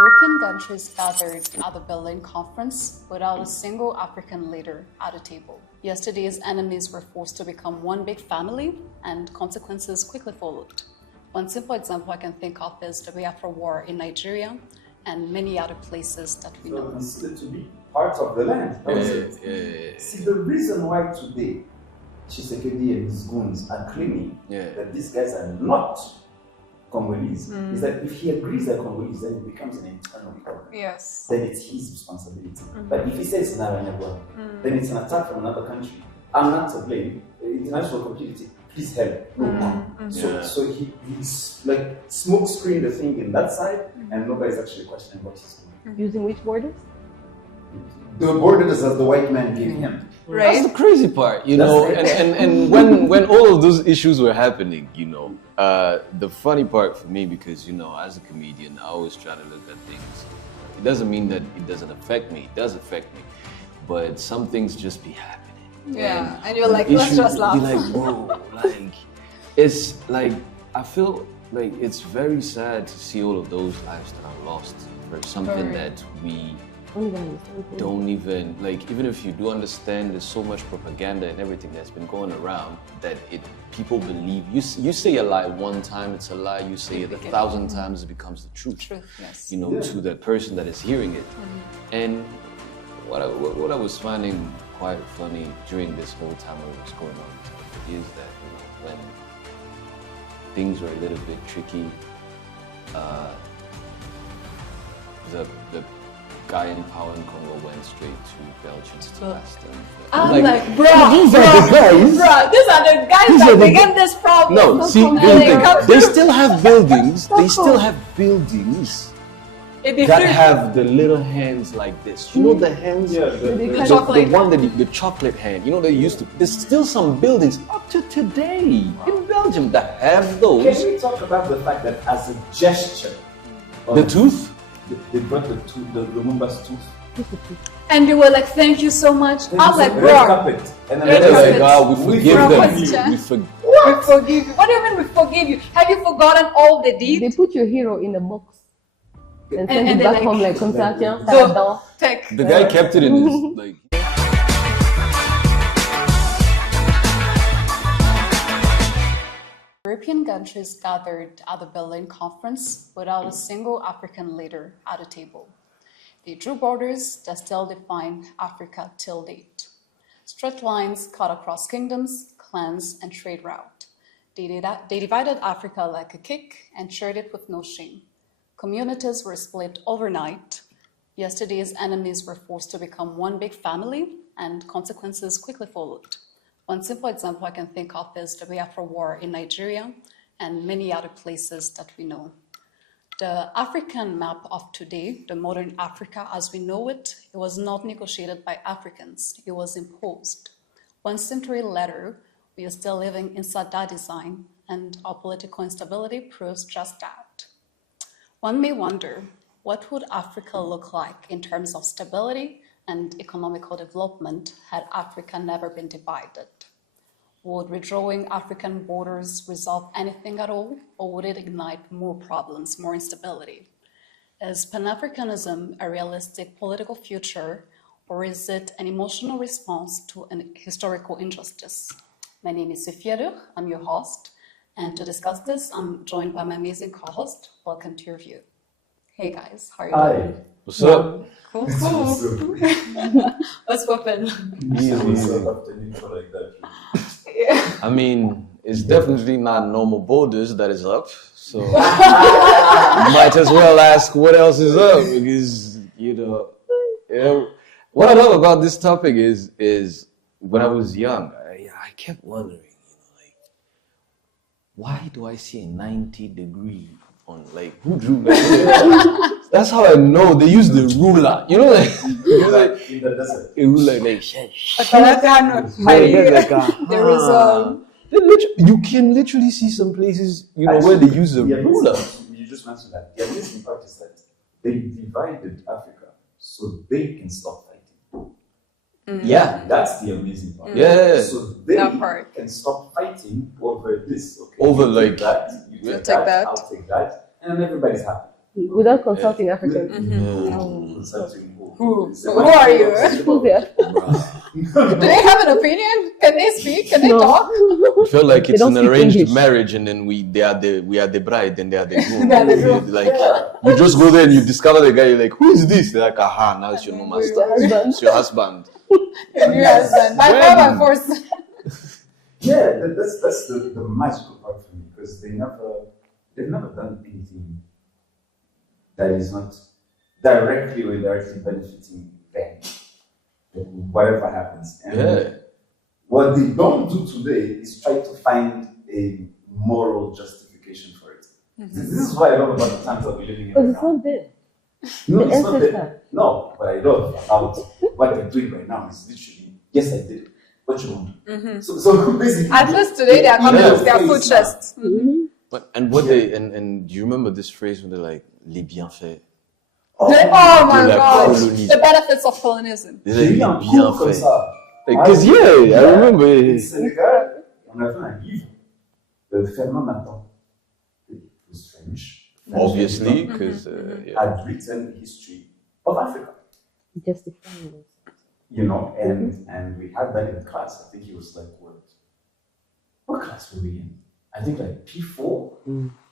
European countries gathered at the Berlin conference without a single African leader at the table. Yesterday's enemies were forced to become one big family, and consequences quickly followed. One simple example I can think of is the Biafra War in Nigeria and many other places that we know. Considered to be part of the land. See, the reason why today Tshisekedi and his goons are claiming that these guys are not Congolese is that if he agrees they're Congolese, then it becomes an internal problem. Yes. Then it's his responsibility. But if he says it's Naranyagwa, then it's an attack from another country. I'm not to blame. International community, please help. So he's like smoke screen the thing in that side, and nobody's actually questioning what he's doing. Using which borders? The borders that the white man gave him. Right. That's the crazy part, you know. And when all of those issues were happening, you know, the funny part for me, because, you know, as a comedian, I always try to look at things. It doesn't mean that it doesn't affect me. It does affect me, but some things just be happening. Yeah, and you're like, let's just laugh. Be like, bro, like, it's like, I feel like it's very sad to see all of those lives that are lost for something that we don't even, like, even if you do understand, there's so much propaganda and everything that's been going around that people believe. You say a lie one time, it's a lie. You say it 1,000 times, it becomes the truth. Yes. You know, to the person that is hearing it. And what I was finding quite funny during this whole time when it was going on is that, you know, when things were a little bit tricky, the guy in power in Congo went straight to Belgium to ask them. I'm like, bro, these are the guys that began this problem. No, see, they still have buildings. They still have buildings that have the little hands like this. You know the hands? Yeah, the chocolate. The one that the chocolate hand. You know they used to. There's still some buildings up to today in Belgium that have those. Can we talk about the fact that as a gesture, the tooth? They brought the Lumumba's tooth. And they were like, thank you so much. I was like, bro. And then they like, we forgive them. We forgive you. What do you mean we forgive you? Have you forgotten all the deeds? They put your hero in a box and send it back home like, comme ça, tiens, so, take. The guy kept it in his, like... European countries gathered at the Berlin conference without a single African leader at the table. They drew borders that still define Africa till date. Straight lines cut across kingdoms, clans, and trade route. They divided Africa like a cake and shared it with no shame. Communities were split overnight. Yesterday's enemies were forced to become one big family, and consequences quickly followed. One simple example I can think of is the Biafra War in Nigeria and many other places that we know. The African map of today, the modern Africa as we know it, it was not negotiated by Africans, it was imposed. 1 century later, we are still living inside that design, and our political instability proves just that. One may wonder, what would Africa look like in terms of stability and economical development had Africa never been divided? Would redrawing African borders resolve anything at all, or would it ignite more problems, more instability? Is Pan-Africanism a realistic political future, or is it an emotional response to an historical injustice? My name is Sophia, I'm your host, and to discuss this, I'm joined by my amazing co-host. Welcome to your view. Hey guys, how are you doing? What's up? Cool. What's poppin'? Yeah. I mean, it's definitely not normal borders that is up, so you might as well ask what else is up, because, you know, what I love about this topic is when I was young, I kept wondering, you know, like, why do I see a 90-degree on, like, who drew that? That's how I know they use the ruler. You know, like in the desert. A ruler, like there is you can literally see some places, you know, where they use a ruler. You just mentioned that. The amazing part is that they divided Africa so they can stop fighting. Yeah, that's the amazing part. Yeah, so they can stop fighting over this. Okay, over you like that, you take that, I'll take that, and then everybody's happy. without consulting Africans. Consulting Who are you? Who's there? Do they have an opinion? Can they speak? Can they No. talk? I feel like it's don't an speak arranged English. marriage, and then we are the bride, and they are the groom. They are the groom. Like you just go there and you discover the guy. You're like, who is this? They're like, aha, now it's your new master. husband. It's your husband. Your new husband. By force. Yeah, that's the magical part for me, because they've never done anything that is not directly or indirectly benefiting them. Whatever happens. And what they don't do today is try to find a moral justification for it. This is what I love about the times that we're living in Because right it's now. not there. No, The it's not ancestor. there. No, but I love about what they're doing right now is literally, yes, I did. What you want? So basically, At least today they are coming with their food chests. But and what they and do you remember this phrase when they're like les bienfaits? Oh De my la gosh, colonisation. the benefits of colonialism. They're j'ai like eu les un cours comme bienfaits. ça. Because I remember. Au Sénégal, on a fait un livre de Fernand Nathan. It was French. Obviously, because Had written history of Africa. Justifying this. You know, and we had that in class. I think it was like what class were we in? I think like P4,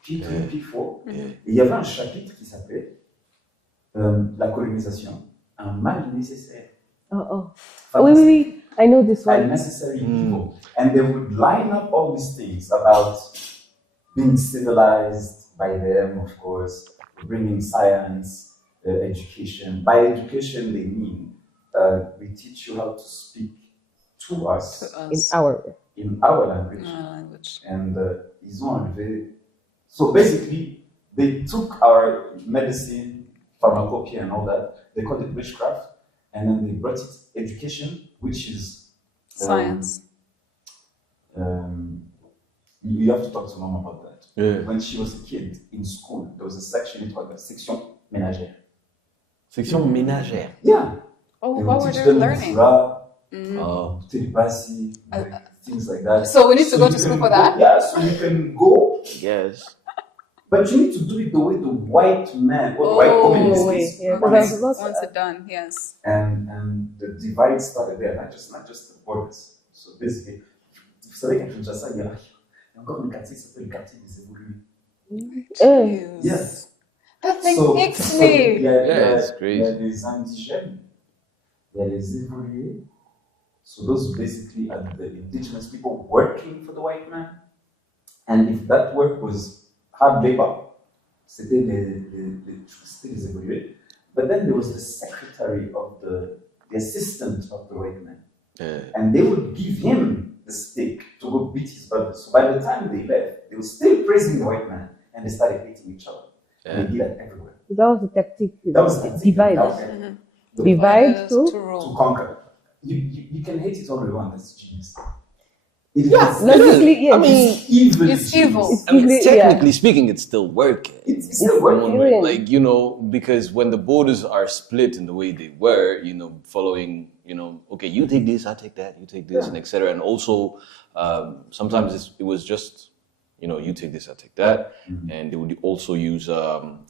P3, P4. Et il y avait un chapitre qui s'appelait la colonisation, un mal nécessaire. Oh, wait. I know this one. Unnecessary evil. And they would line up all these things about being civilized by them, of course, bringing science, education. By education, they mean we teach you how to speak to us In in our our language. And ils ont enlevé. So basically, they took our medicine, pharmacopoeia, and all that. They called it witchcraft, and then they brought it education, which is Science. You have to talk to mom about that. Yeah. When she was a kid in school, there was a section called the section ménagère. Section ménagère. Yeah. Oh, They what would were teach they them learning? Télépathy, things like that. So we need to go to you school can for go- that? Yeah, so you can go, Yes. but you need to do it the way the white man, or the white woman in this way, case, yeah, wants because it. I was Once it's done, yes. And the divide started there, not just the borders. So basically, vous savez qu'à Kinshasa, il y a encore un quartier qui s'appelle le quartier des évolués. Yes. That thing So, icks il me. y a, it's il y a crazy. des indigènes, il y a les évolués. So those basically are the indigenous people working for the white man. And if that work was hard labor, c'était les évolués. But then there was the secretary of the assistant of the white man. And they would give him the stick to go beat his brothers. So by the time they left, they were still praising the white man, and they started hating each other. And they did that everywhere. That was the tactic. That was the tactic. Divide. That was the Divide To to rule. conquer. You can hate it all you want, that's genius. It yeah, is- logically, yeah. I mean, it's evil. It's evil. It's I mean, easily- technically speaking, it's still working. It's still working. Yeah. Like, because when the borders are split in the way they were, following, okay, you take this, I take that, you take this, and etc. And also, sometimes it was just, you take this, I take that. And they would also use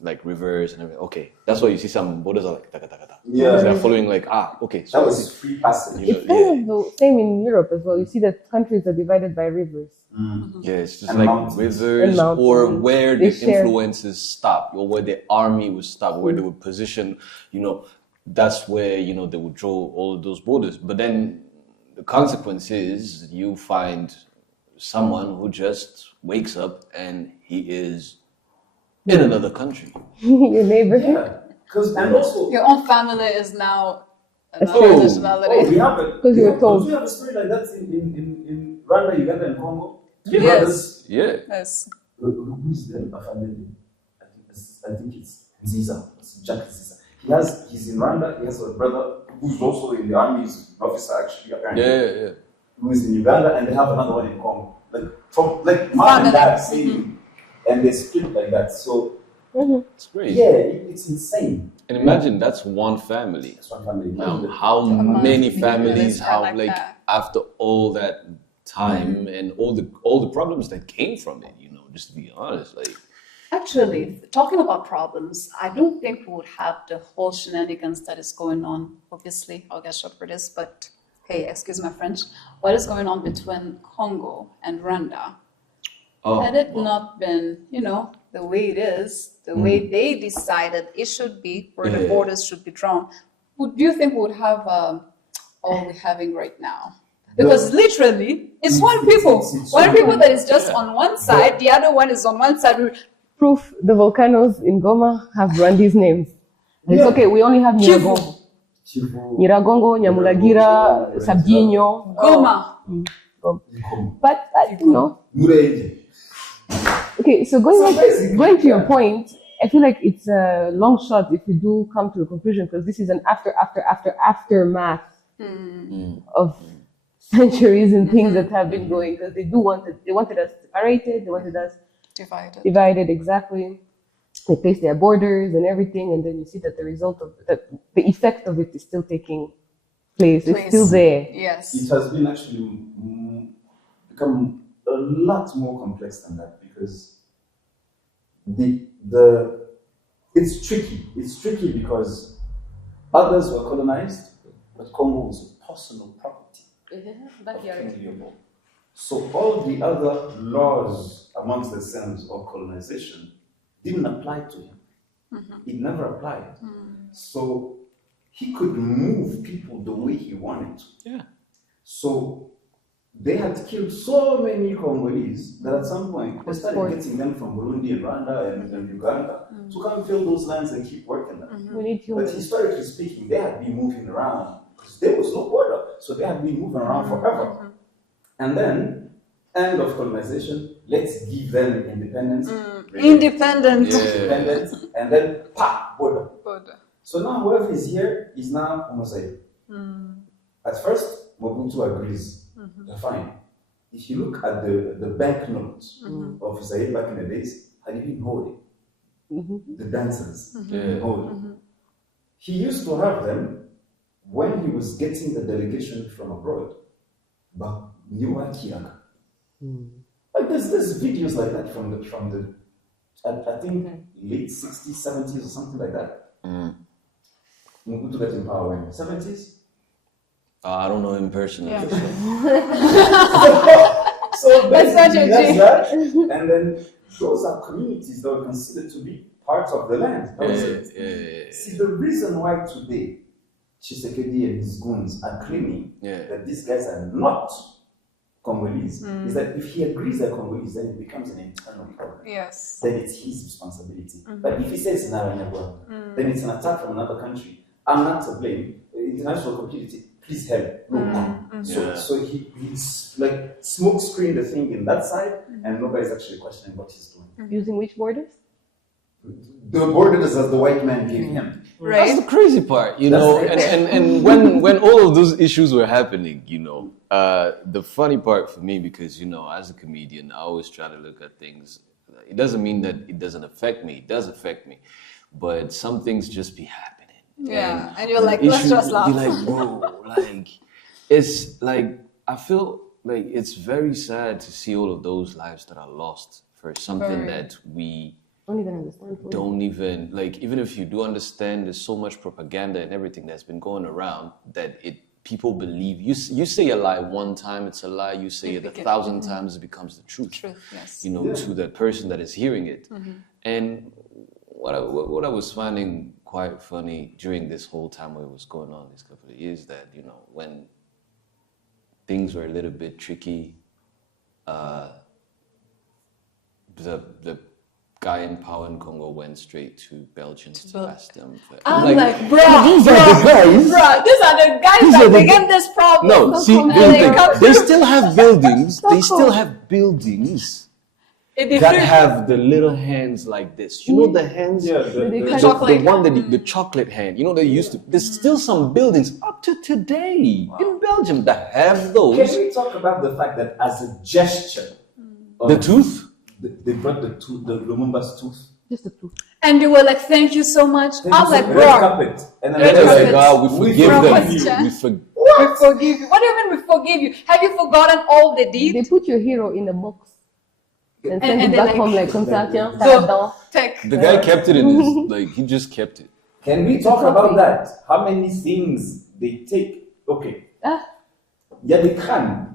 like rivers and everything. Okay, that's why you see some borders are like taka taka taka. Yeah. So they're following like, okay, so That was free passage. you know, It's kind of the same in Europe as well. You see that countries are divided by rivers. Yeah, it's just And like mountains. rivers And mountains. or where They the share. influences stop or where the army would stop, where they would position, that's where, they would draw all of those borders. But then the consequence is you find someone who just wakes up and he is in another country. Your neighbor. Yeah. And also, Your own family is now another Oh. nationality. we have a, Because you were told. don't we have a story like that in Rwanda, Uganda, and Congo? Three Yes. brothers. Yeah. Yes. Who is the family? I think it's Ziza. It's Jack Ziza. He's in Rwanda. He has a brother who's also in the army. He's an officer actually. Apparently. Yeah. Who is in Uganda, and they have another one in Congo. Like mom and dad same, and they split like that. So It's crazy. yeah, it's insane. And imagine that's one family. That's one family. How many Among families, families how like like that. after all that time and all the problems that came from it, just to be honest, like Actually, talking about problems, I don't think we would have the whole shenanigans that is going on. Obviously, I'll get shot for this, but hey, excuse my French. What is going on between Congo and Rwanda? Had it not been, the way it is, the way they decided it should be, where the borders should be drawn, do you think we would have all we're having right now? Because literally, it's one people. One people that is just on one side, the other one is on one side. Proof the volcanoes in Goma have Rwandese names. It's okay, we only have Nyiragongo. Nyiragongo, Nyamulagira, Sabyinyo. Goma. But okay, so going to your point, I feel like it's a long shot if we do come to a conclusion, because this is an aftermath of centuries and things that have been going, because they wanted us separated, they wanted us divided, exactly. They placed their borders and everything, and then you see that the result of that, the effect of it is still taking place. It's still there. Yes. It has been actually become a lot more complex than that, because it's tricky. It's tricky because others were colonized, but Congo was personal property. So all the other laws amongst themselves of colonization didn't apply to him. It never applied. So he could move people the way he wanted to. Yeah. So they had killed so many Congolese that at some point they started getting them from Burundi and Rwanda and Uganda to come fill those lands and keep working them. But historically speaking, they had been moving around because there was no border. So they had been moving around forever. And then, end of colonization, let's give them independence. Independence. Independence, and then, border. So now whoever is here is now Homozaire. At first, Mobutu agrees. Fine. If you look at the banknotes of Zaire back in the days, had even hold it. The dancers hold it. He used to have them when he was getting the delegation from abroad. But like there's videos like that from the I think late 60s, 70s or something like that. Mobutu got in power in the 70s. I don't know him personally. Yeah. So basically that's that. And then those are communities that are considered to be part of the land. See, the reason why today Tshisekedi and his goons are claiming that these guys are not Congolese is that if he agrees they're Congolese, then it becomes an internal problem. Yes. Then it's his responsibility. But if he says then it's an attack from another country. I'm not to blame. International community, please help. So he's like smoke screen the thing in that side, and nobody's actually questioning what he's doing. Using which borders? The borders that the white man gave him. Right. That's the crazy part, and when all of those issues were happening, the funny part for me, because, as a comedian, I always try to look at things. It doesn't mean that it doesn't affect me. It does affect me. But some things just be happening. Yeah. And you're like, let's just laugh. You're like, bro, it's like, I feel like it's very sad to see all of those lives that are lost for something that we don't even understand. Don't even, even if you do understand, there's so much propaganda and everything that's been going around that people believe. You say a lie one time, it's a lie. You say it 1,000 times, it becomes the truth. Yes. To the person that is hearing it. And what I was finding quite funny during this whole time where it was going on this couple of years, that, when things were a little bit tricky, the guy in power in Congo went straight to Belgium to ask them. I'm like, bro, these are the guys that began this problem. No, see, they still have buildings. They still have buildings that have the little hands like this. You know the hands? Yeah, the chocolate hand. They used to. There's still some buildings up to today in Belgium that have those. Can we talk about the fact that as a gesture, the tooth? They brought the Lumumba's tooth. Just the tooth. And you were like, thank you so much. I'm like, bro. Carpet. And then we forgive them. We forgive you. What do you mean we forgive you? Have you forgotten all the deeds? They put your hero in a box. and send it and back then, home like, like comme ça, tiens, ça go. là-dedans. Take. The guy kept it in his, like, he just kept it. Can we talk about that? How many things they take? Okay. Ah, Il y a des crânes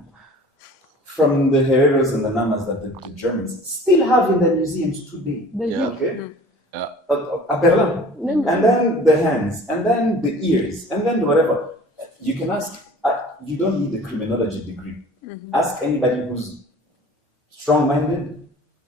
from the Herreros and the Namas that the Germans still have in their museums today. Yeah. Okay? Yeah. At Berlin. Remember. And then the hands, and then the ears, and then whatever. You can ask, you don't need a criminology degree. Ask anybody who's strong-minded.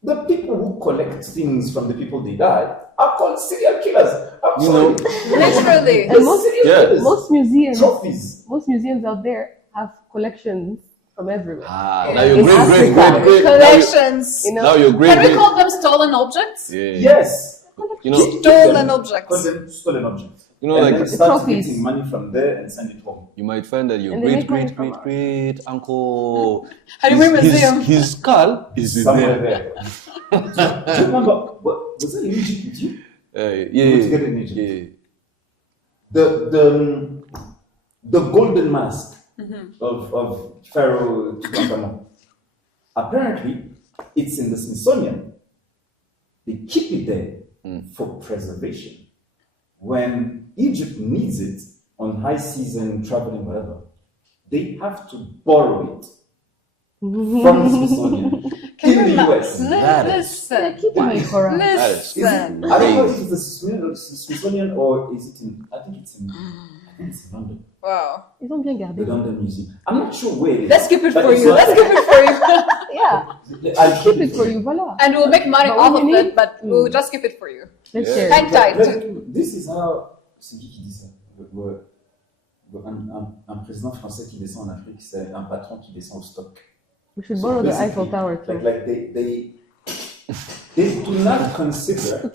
The people who collect things from the people they died are called serial killers. I'm sorry. Literally. and most, Serial killers. Trophies. Trophies. Most museums out there have collections from everywhere. Now your In great Africa. Collections. You know, now your great Can we call them stolen objects? yeah. Yes. You know, Stolen objects. Call them stolen objects. You know, and like then start trophies. getting money from there and send it home. you might find that your And they great make money great from great us. great uncle Harry Museum. his skull is in Somewhere there. there. Do you remember, was that in Egypt with you? Yeah, We were together in Egypt. yeah. The golden mask of Pharaoh Tutankhamun. Apparently, it's in the Smithsonian. They keep it there for preservation. When Egypt needs it on high season, traveling, whatever, they have to borrow it from the Smithsonian in the US. That is- Listen. keeping it for us. That is Listen. I don't know if it's the Smithsonian or is it in, I think it's in London. Wow. Ils ont bien The gardé. London Museum. I'm not sure where it is. Let's keep it but for it's you. not- Let's keep it for you. Yeah, I'll keep it for you, voilà. And we'll make money But off what of you it, need- but we'll just keep it for you. Let's Yeah. share. Hang tight. This is how. C'est qui dit ça? Un président français qui descend en Afrique, c'est un patron qui descend au stock. We should So borrow the basically, Eiffel Tower too. Like they do not consider.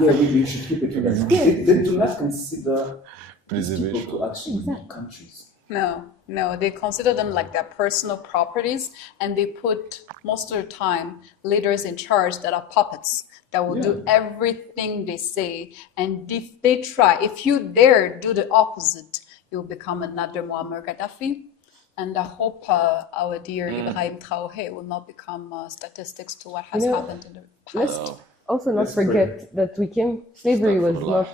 Yeah, we should keep it together. They do not consider these people Preservation. to actually be countries. No, they consider them like their personal properties, and they put most of the time leaders in charge that are puppets that will do everything they say. And if they try, if you dare do the opposite, you'll become another Muammar Gaddafi. And I hope our dear Ibrahim Traoré will not become statistics to what has You know, happened in the Let's past. also not Let's pray. forget that slavery was Astaghfirullah. not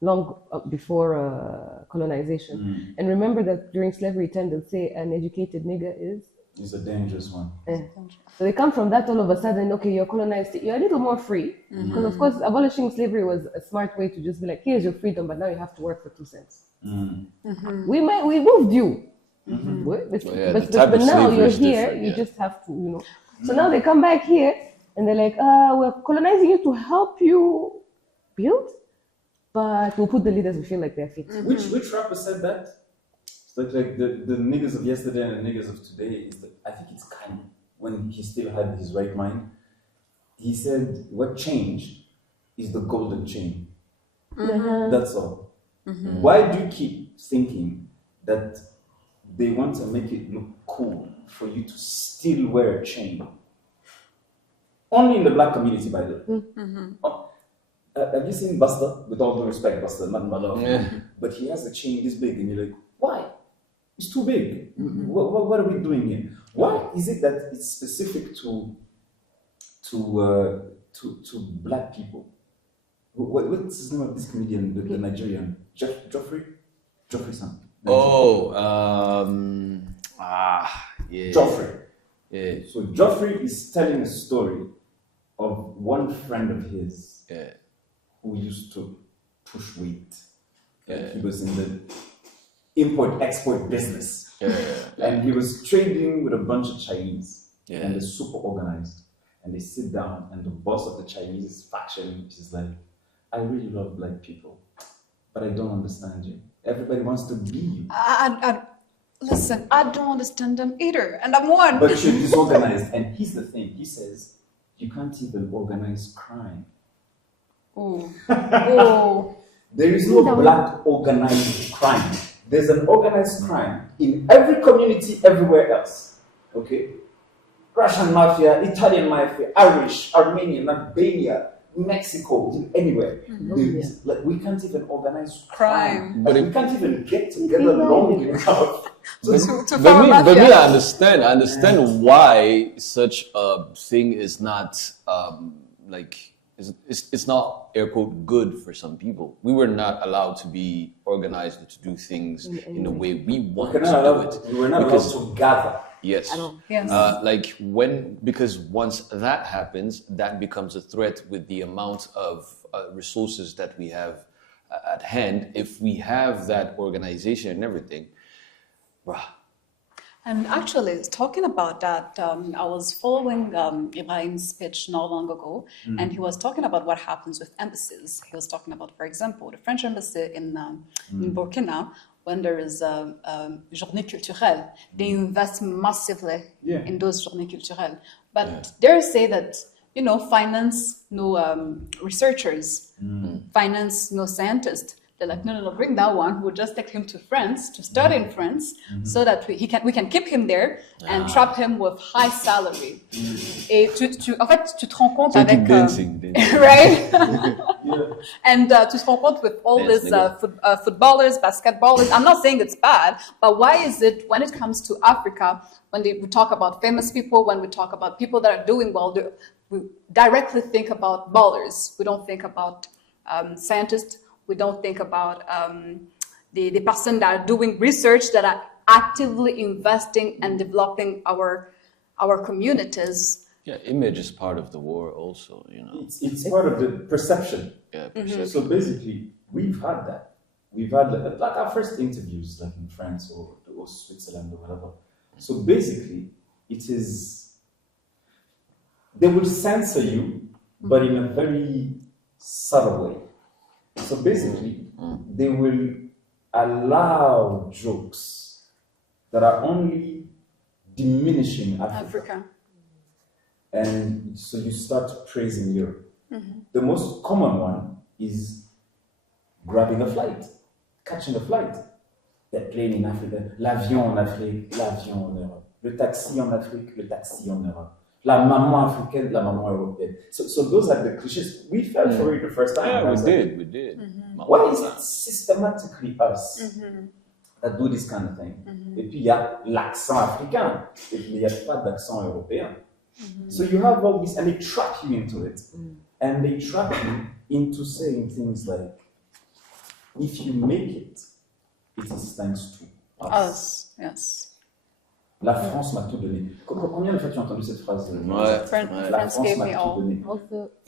long before colonization. And remember that during slavery time, they'll say an educated nigger is. It's a dangerous one. So they come from that all of a sudden, okay, you're colonized, you're a little more free. Because of course, abolishing slavery was a smart way to just be like, here's your freedom, but now you have to work for 2 cents. We moved you. But, yeah, the but, type but of now slavery you're is here, different, you yeah. just have to, you know. So now they come back here and they're like, we're colonizing you to help you build, but we'll put the leaders who feel like they're fit. Which rapper said that? It's like the niggas of yesterday and the niggas of today is I think it's Kanye, when he still had his right mind. He said what changed is the golden chain. That's all. Why do you keep thinking that they want to make it look cool for you to still wear a chain? Only in the black community, by the way. Have you seen Buster? With all due respect, Buster, not my love. But he has a chain this big, and you're like, why? It's too big. What are we doing here? Why is it that it's specific to black people? What's the name of this comedian, the Nigerian? Geoffrey son. Oh, yeah. Geoffrey. Yeah, So Geoffrey is telling a story of one friend of his yeah. who used to push weight. Yeah. He was in the import-export business. Yeah. And he was trading with a bunch of Chinese. Yeah. And they're super organized. And they sit down, and the boss of the Chinese faction is like, I really love black people, but I don't understand you. Everybody wants to be you. Listen, I don't understand them either, and I'm one. But you're disorganized. And here's the thing. He says, you can't even organize crime. Ooh. Ooh. There is no black organized crime. There's an organized crime in every community everywhere else. Okay? Russian mafia, Italian mafia, Irish, Armenian, Albania, Mexico, anywhere. Like we can't even organize crime. Crime. But we can't even get together long enough to farm but me, mafia. I understand. I understand why such a thing is not like it's not air quote good for some people. We were not allowed to be organized to do things in the way we want to do it. We were not allowed to gather. Yes. Yes. Like because once that happens, that becomes a threat with the amount of resources that we have at hand. If we have that organization and everything, bruh. And actually, talking about that, I was following Ibrahim's speech not long ago, and he was talking about what happens with embassies. He was talking about, for example, the French embassy in Burkina. When there is a journée culturelle, they invest massively in those journées culturelles. But they say that, finance no researchers, finance no scientists. They're like, no, bring that one. We'll just take him to France to study in France, so that we can keep him there and trap him with high salary. Et en fait, tu te rends compte So avec dancing. right? And tu te rends compte with all Dance, these footballers, basketballers. I'm not saying it's bad, but why is it when it comes to Africa, when we talk about famous people, when we talk about people that are doing well, we directly think about ballers. We don't think about scientists. We don't think about the person that are doing research, that are actively investing and developing our communities. Yeah, image is part of the war also, It's part of the perception. Yeah, So basically, we've had that. We've had like our first interviews, like in France or Switzerland or whatever. So basically, it is they will censor you, but in a very subtle way. So basically, they will allow jokes that are only diminishing Africa. And so you start praising Europe. The most common one is grabbing a flight, catching a flight. The plane in Africa, l'avion en Afrique, l'avion en Europe. Le taxi en Afrique, le taxi en Europe. La maman africaine, la maman européenne. So those are the cliches. We fell for it the first time. Yeah, we did. Why is it systematically us that do this kind of thing? Et puis il y a l'accent africain, et puis il n'y a pas d'accent européen. So you have all this, and they trap you into it. And they trap you into saying things like, if you make it, it is thanks to us. Yes. La France m'a tout donné. Combien de fois tu as entendu cette phrase? Ouais. La France France gave m'a me tout all. donné.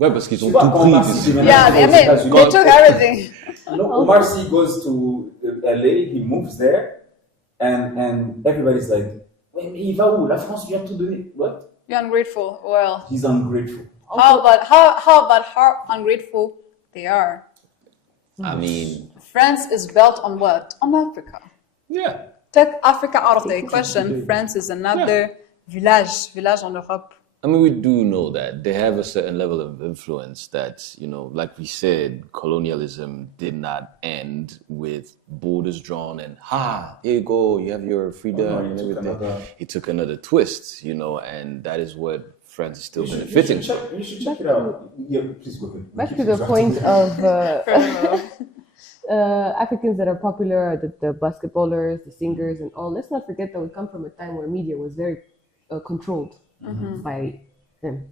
Ouais, parce qu'ils Tu ont vois, tout quand pris. Omar Sy déménage Yeah, aux États-Unis, they took everything. Omar Sy goes to LA, he moves there, and everybody's like, mais il va où? La France lui a tout donné. What? You're ungrateful. Well, He's ungrateful. how about how ungrateful they are? I mean, France is built on what? On Africa. yeah. Take Africa out of the equation. France is another village en Europe. I mean, we do know that they have a certain level of influence that, like we said, colonialism did not end with borders drawn and, here you go, you have your freedom and everything. It took another twist, and that is what France is still benefiting from. You should check it out. Yeah, please go ahead. Back to the point of Africans that are popular, the basketballers, the singers, and all. Let's not forget that we come from a time where media was very controlled by them.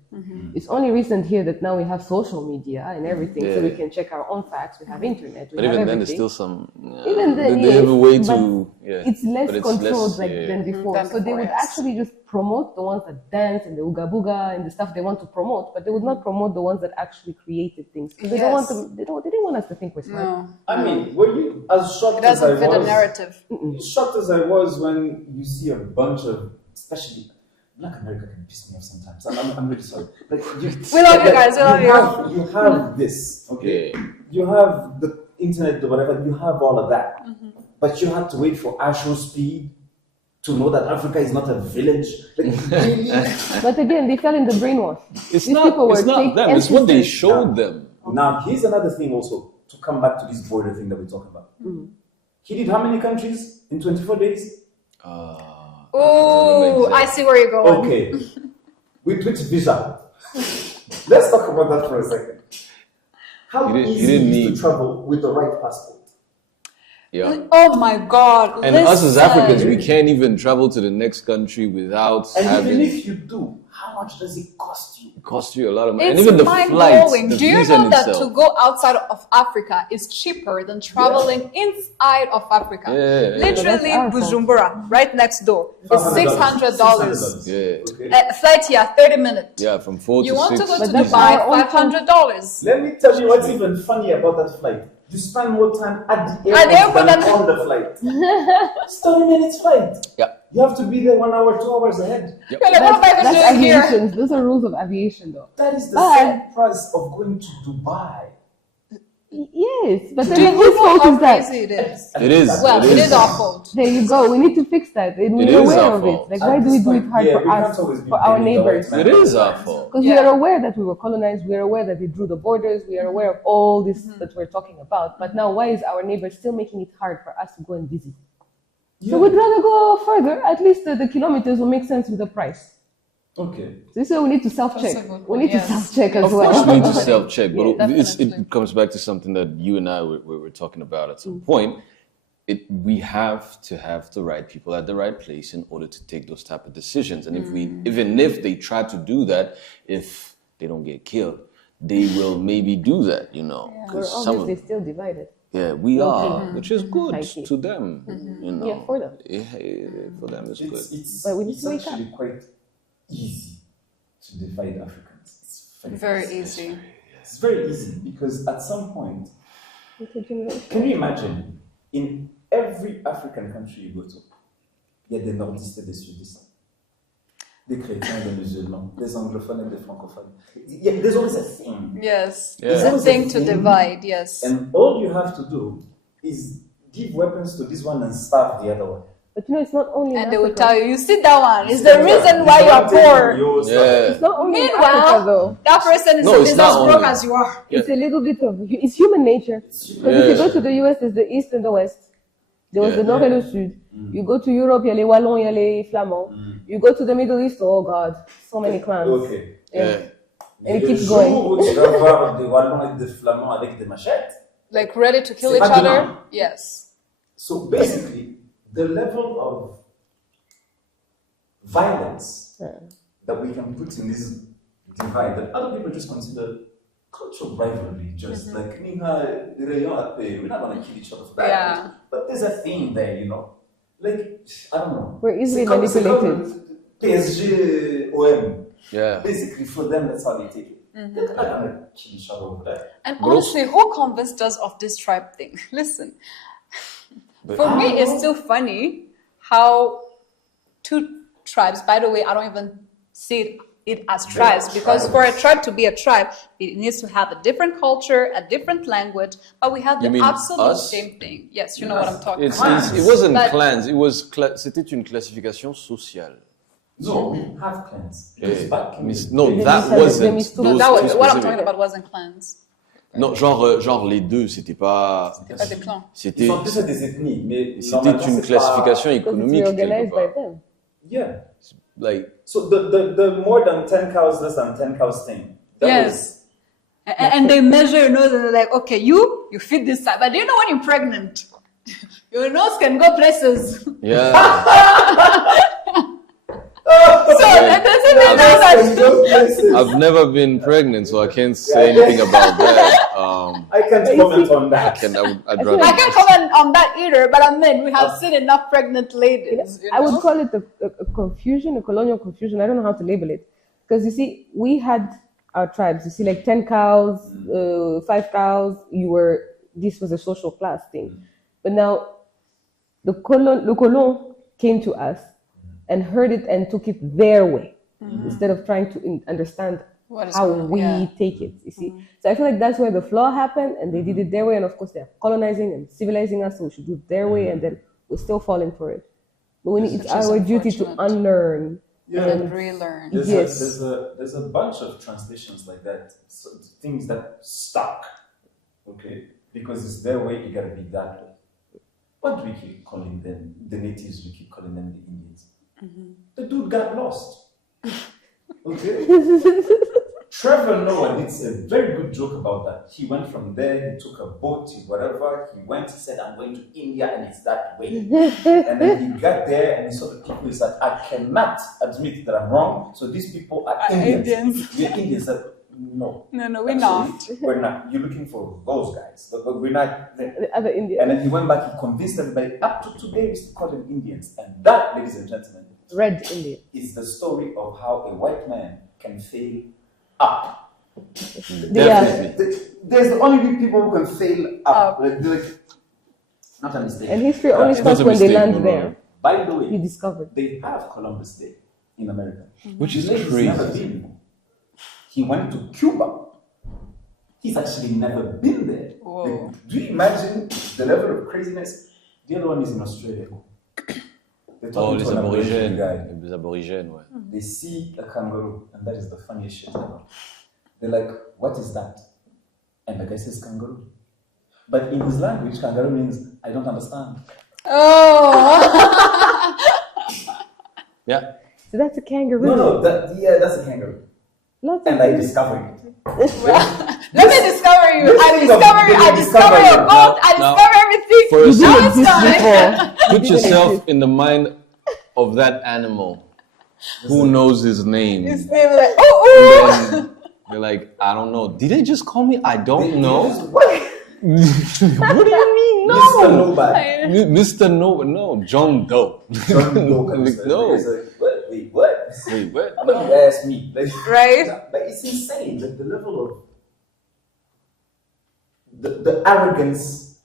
It's only recent here that now we have social media and everything, so we can check our own facts. We have internet. But even then, there's still some. Even then, they have a way but to. it's less controlled than before. Than So they would yes. actually just promote the ones that dance and the ooga booga and the stuff they want to promote, but they would not promote the ones that actually created things because they don't want to. They didn't want us to think we're smart. No, I mean, were you as shocked it as I doesn't fit the was? narrative. Shocked as I was when you see a bunch of, especially Black America can piss me off sometimes. I'm really sorry. Like We love you guys. We love you. You have this, okay? You have the internet, or whatever. You have all of that, but you had to wait for Ashore Speed to know that Africa is not a village. Like, really? But again, they fell in the brainwash. It's These not. people It's were not them. It's what they ancestors. showed them. Now, here's another thing also to come back to this border thing that we're talking about. He did how many countries in 24 days? Oh, I see where you're going. Okay. With which visa? Let's talk about that for a second. How You didn't easy is need- to travel with the right passport? Yeah. Oh my God! And us as Africans, we listen. can't even travel to the next country without And even having if you do, how much does it cost you? cost you a lot of money. And It's even the mind flights, blowing. the Do you visa know in that itself. to go outside of Africa is cheaper than traveling inside of Africa? Yeah. Literally, That's our fault. Bujumbura, right next door, is $600. $600. Okay. Flight here, 30 minutes. Yeah, from 4 You to want 6. to go But to that's Dubai, our own $500. Let me tell you what's even funny about that flight. You spend more time at the At the airport airport than on the flight. It's 30 minutes flight. Yeah. You have to be there 1 hour, 2 hours ahead. You're like, what am I That's even doing here? aviation. Those are rules of aviation, though. That is the But- same price of going to Dubai. Yes, but Do then you whose know fault how is that? crazy it is? It is. Well, it it is our fault. There you go. We need to fix that. And It we're is aware our of fault. it. Like, At why do this we do point, it hard yeah, for we can't us, always be for our blaming the white neighbors? man. It is our fault. Because we are aware that we were colonized. We are aware that they drew the borders. We are aware of all this that we're talking about. But now, why is our neighbor still making it hard for us to go and visit? Yeah. So we'd rather go further. At least the kilometers will make sense with the price. Okay. So this is why we need to self-check. That's a good We one, need yes. to self-check as Of well. course, we need to self-check, but Yeah, it definitely. comes back to something that you and I were talking about at some point. We have to have the right people at the right place in order to take those type of decisions. And even if they try to do that, if they don't get killed, they will maybe do that, you know. We're 'Cause some of obviously still divided. yeah, we are, Okay. which is good High key. to them, you know. Yeah, for them. Yeah, for them it's good. But we need It's to wake actually quite easy to divide Africans. It's Very easy. It's very easy because at some point, It's a generation. can you imagine in every African country you go to, il y a des nordistes et des sudistes, des chrétiens et des musulmans, des anglophones et des francophones. There's always a thing. Yes. Yeah. It's a thing to divide, yes. And all you have to do is give weapons to this one and starve the other one. But you know, it's not only in And they will Africa. tell you, you see that one, it's the reason why you are poor. Yeah. It's not only in Meanwhile, Africa, though. that person is No, it's as not broke only. as you are. It's a little bit of it's human nature. Because if you go to the US, there's the East and the West. There was Yeah. the Nord et le Sud. You go to Europe, il y a les Wallons, il y a les Flamands. You go to the Middle East, oh God, so many clans. Okay. Yeah. And it Le keeps jour going. où tu vas voir des Wallons et des Flamands avec des machettes. Like ready to kill C'est each pas other? demain. Yes. So basically, the level of violence that we can put in this divide that other people just consider cultural rivalry, just like we're not gonna kill each other for that. Yeah. But there's a thing there, you know. Like I don't know. We're easily C'est comme manipulated. PSG OM. Yeah. Basically, for them, that's how they take it. They're not gonna kill each other over that. And But honestly, who convinced us of this tribe thing? Listen, for me, it's still funny how two tribes, by the way, I don't even see it as tribes because for a tribe to be a tribe, it needs to have a different culture, a different language, but we have You the mean absolute us? same thing. Yes, you know what I'm talking It about. wasn't But- clans, it was c'était une classification sociale. No, we have clans. Because Yeah. back in the No, day- that They wasn't mistook- No, those that two was what I'm specific. talking about wasn't clans. Non, genre les deux, c'était pas. Pas des clans. Ils C'était sont tous des ethnies, mais c'était normalement, une c'est classification Because it's économique quelque organized by part. them. Pas... Yeah. Like So the more than 10 cows, less than 10 cows thing. That Yes. And they measure, you know, they're like, okay, you feed this side. But do you know when you're pregnant? Your nose can go places. yeah. So that doesn't mean that. I've never been pregnant, so I can't say anything about that. I can't comment on that. I'd rather. I can't comment on that either, but I mean, we have seen enough pregnant ladies. You I would know? call it a confusion, a colonial confusion. I don't know how to label it. Because you see, we had our tribes. You see, like 10 cows, 5 cows, this was a social class thing. But now, le colon came to us and heard it and took it their way instead of trying to understand What is how going on, we yeah. take it, you see. So I feel like that's where the flaw happened, and they did it their way, and of course they're colonizing and civilizing us, so we should do it their way, and then we're still falling for it. But it's Which is our duty to unfortunate. unlearn. And relearn. There's, Yes. there's a bunch of translations like that. So things that stuck. Okay? Because it's their way, it gotta be that way. What do we keep calling them? The natives, we keep calling them the Indians. The dude got lost. Okay? Trevor Noah did a very good joke about that. He went from there, he took a boat, whatever. He went, he said, I'm going to India and it's that way. And then he got there and he saw the people. He said, I cannot admit that I'm wrong. So these people are Indians. We're Indians. Like, no, we're not. We're not. You're looking for those guys, but we're not. The other Indians. And then he went back, he convinced everybody. Up to today, we still call them Indians. And that, ladies and gentlemen, Red Indian is the story of how a white man can fail up. Definitely. There's only people who can fail up. Like, not a mistake. and history only starts when they land there. By the way, He discovered. they have Columbus Day in America. Which is He's never crazy. been. He went to Cuba. He's actually never been there. Like, do you imagine the level of craziness? The other one is in Australia. They're talking Les to an Aboriginal aborigènes. guy. Les aborigènes, ouais. They see a kangaroo, and that is the funniest shit ever. They're like, what is that? And the guy says kangaroo. But in his language, kangaroo means, I don't understand. Oh. Yeah. So that's a kangaroo. No, that's a kangaroo. Lots of And I things. discovered it. Let me discover you. I discover discover your you. boat. I Now, discover everything. for a Now second, it's done. Put yourself in the mind of that animal. Who knows his name? His name like, oh, And you're like, I don't know. Did they just call me? I don't know. What? What do you mean? Mr. No. Nobody. Mr. No, John Doe. John Doe comes Like, in. no. He's like, what? Wait, what? Wait, what? How about you ask me? Like, Right? But it's insane. Like the level of the arrogance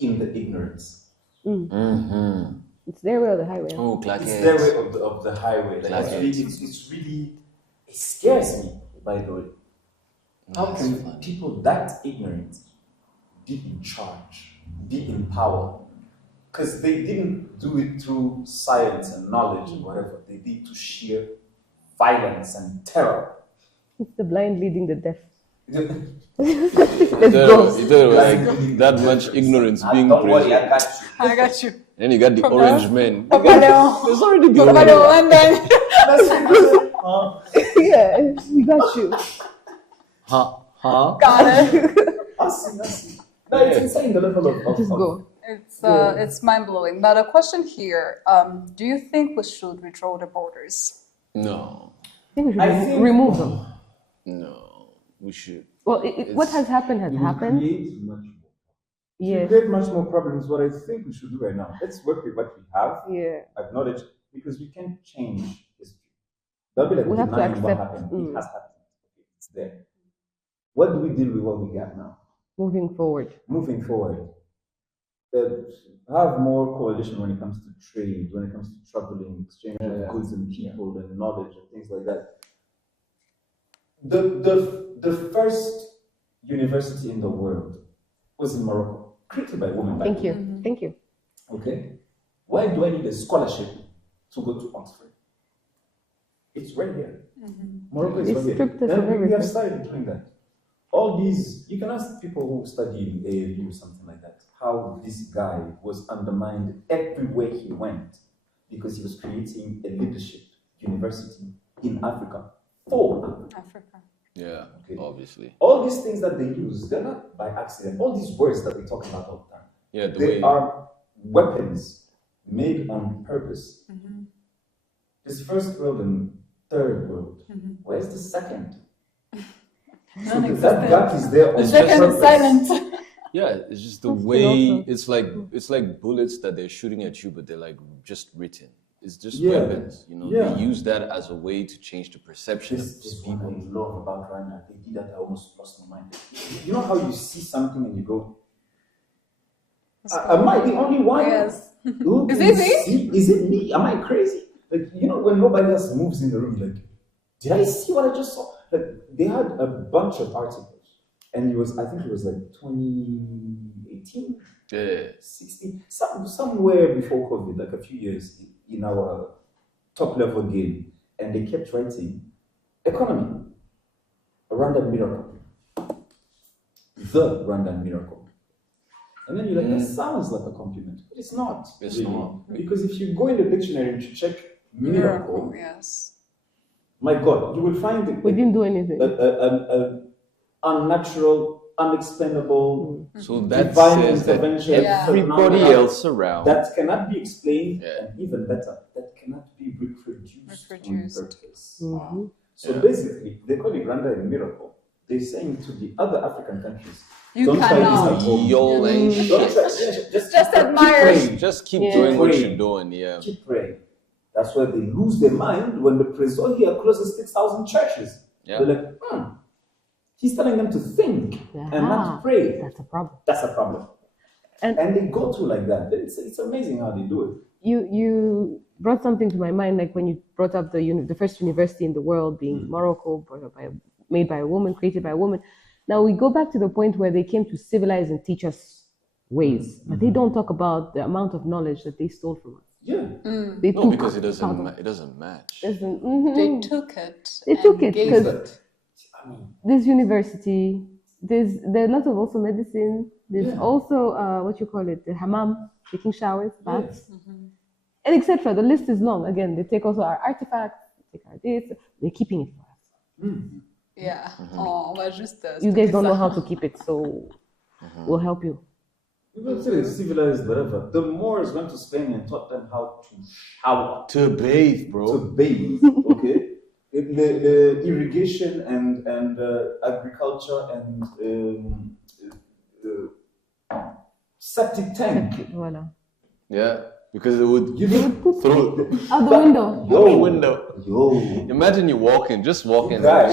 in the ignorance. Mm-hmm. It's their way or the highway. Oh, It's their claquettes. way of the highway. Like, Claquettes. it's really, it scares me, by the way. How That's can funny. people that ignorant be in charge, be in power? Because they didn't do it through science and knowledge and whatever. They did it to sheer violence and terror. It's the blind leading the deaf. Let's Let's go. You thought it was like that much ignorance being Don't worry, preserved. I got you. I got you. Then you got the orange men. Hello. There's already the Hello, orange. London. Yeah, we got you. Huh? Got it. I see. No, it's insane the level of Just go. It's mind blowing. But a question here: do you think we should redraw the borders? No. I think we should I think- remove them. No. We should. Well, what has happened has happened. Create much more. Yes. Create much more problems. What I think we should do right now. Let's work with what we have. Yeah. Acknowledge, because we can't change history. That'll be like We have to denying what accept- happened. mm. It has happened. It's there. What do we deal with what we got now? Moving forward. Moving forward, have more coalition when it comes to trade, when it comes to traveling, exchange of goods and people and knowledge and things like that. The first university in the world was in Morocco, created by women. Thank you. Thank you. Okay, why do I need a scholarship to go to Oxford? It's right here. Morocco is It's right stripped here. us of Then we have everything. started doing that. All these, you can ask people who study in AAU or something like that, how this guy was undermined everywhere he went because he was creating a leadership university in Africa for Africa. Africa. Yeah. Okay. Obviously. All these things that they use, they're not by accident. All these words that we talk about all the time, Yeah. The they way. are weapons made on purpose. There's first world and third world. Where's the second? So that gap is there on The second is purpose. silent. Yeah. It's just the That's way. also- It's like bullets that they're shooting at you, but they're like just written. It's just Yeah. weapons. You know. Yeah. They use that as a way to change the perception of This these is what people. I love about right now. They did that, I almost lost my mind. You know how you see something and you go, am I the only one? Yes. Who Is can it me? see? Is it me? Am I crazy? Like, you know, when nobody else moves in the room, you're like, did I see what I just saw? Like, they had a bunch of articles. And I think it was like 2018, Yeah. 16, somewhere before COVID, like a few years in our top level game. And they kept writing, economy, a random miracle. The random miracle. And then you're like, that sounds like a compliment, but it's not. It's really. not. Because if you go in the dictionary and you check miracle, Yes. My God, you will find We didn't do anything. Unnatural, unexplainable, So that divine says that intervention, everybody phenomena else around. that cannot be explained, Yeah. and even better, that cannot be reproduced. Reproduced. On purpose. Mhm. So Yeah. basically, they call it render a miracle. They're saying to the other African countries, You don't try this cannot. at home. Y'all ain't Don't shit. try, just admire. Keep praying. Just keep Yeah. doing what Pray. you're doing, yeah. Keep praying. That's why they lose their mind when the president here closes 6,000 churches. Yeah. They're like, he's telling them to think and not to pray. That's a problem. That's a problem. And- And they go through like that. It's amazing how they do it. You brought something to my mind, like when you brought up the first university in the world being Morocco, made by a woman, created by a woman. Now we go back to the point where they came to civilize and teach us ways, but they don't talk about the amount of knowledge that they stole from us. Yeah. They No, took because it part of- doesn't match. They took it. They took and it gave because- But, I mean, this university, there are lots of also medicine. There's Yeah. also what you call it, the hammam, taking showers, baths, and etc. The list is long. Again, they take also our artifacts, they take our this. They're keeping it for us. Yeah. Oh, on va juste. You guys don't know ça. how to keep it, so we'll help you. people say it's civilized, whatever. The Moors went to Spain and taught them how to shower, To bathe, to bro. bathe. Okay, the irrigation and agriculture and septic tank. Voilà. Yeah. Because it would You know, through Out the window. the window. Yo, Imagine you walking, just walking. guys,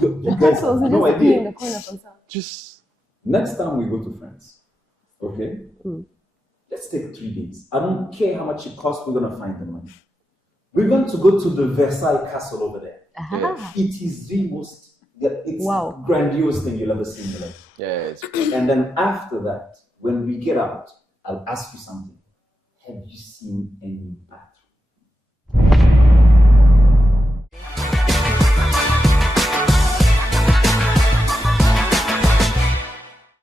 you guys So have just no pee in idea. the corner from south. Just Next time we go to France, okay, let's take 3 days. I don't care how much it costs, we're going to find the money. We're going to go to the Versailles Castle over there. Aha. It is the most Wow. grandiose thing you'll ever see in your life. yeah, it's And then after that, when we get out, I'll ask you something. Have you seen any bat?